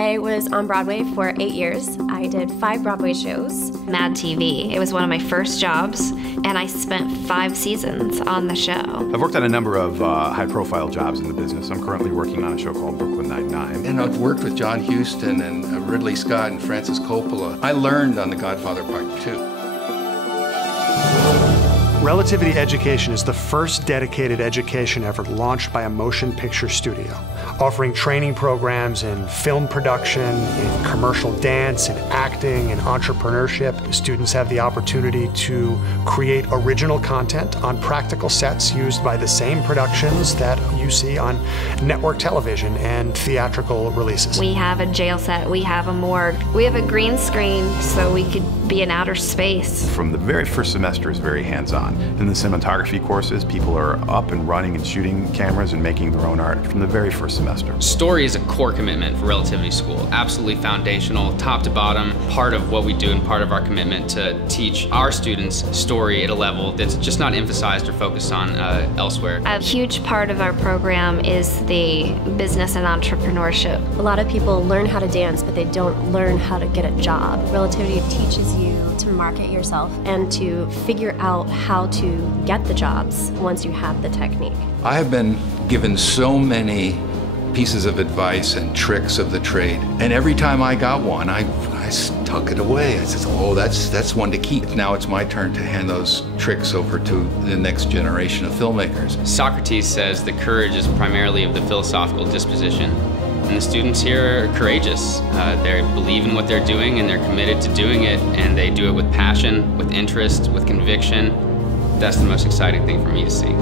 I was on Broadway for 8 years. I did 5 Broadway shows. Mad TV, it was one of my first jobs, and I spent 5 seasons on the show. I've worked on a number of high-profile jobs in the business. I'm currently working on a show called Brooklyn Nine-Nine. And I've worked with John Huston and Ridley Scott and Francis Coppola. I learned on The Godfather Part 2. Relativity Education is the first dedicated education effort launched by a motion picture studio, offering training programs in film production, in commercial dance, in acting, in entrepreneurship. Students have the opportunity to create original content on practical sets used by the same productions that you see on network television and theatrical releases. We have a jail set, we have a morgue, we have a green screen so we could be in outer space. From the very first semester is very hands-on. In the cinematography courses, people are up and running and shooting cameras and making their own art from the very first semester. Story is a core commitment for Relativity School. Absolutely foundational, top to bottom, part of what we do and part of our commitment to teach our students story at a level that's just not emphasized or focused on elsewhere. A huge part of our program is the business and entrepreneurship. A lot of people learn how to dance, but they don't learn how to get a job. Relativity teaches you to market yourself and to figure out how to get the jobs once you have the technique. I have been given so many pieces of advice and tricks of the trade, and every time I got one, I stuck it away. I said, oh, that's one to keep. Now it's my turn to hand those tricks over to the next generation of filmmakers. Socrates says that courage is primarily of the philosophical disposition. And the students here are courageous. They believe in what they're doing and they're committed to doing it, and they do it with passion, with interest, with conviction. That's the most exciting thing for me to see.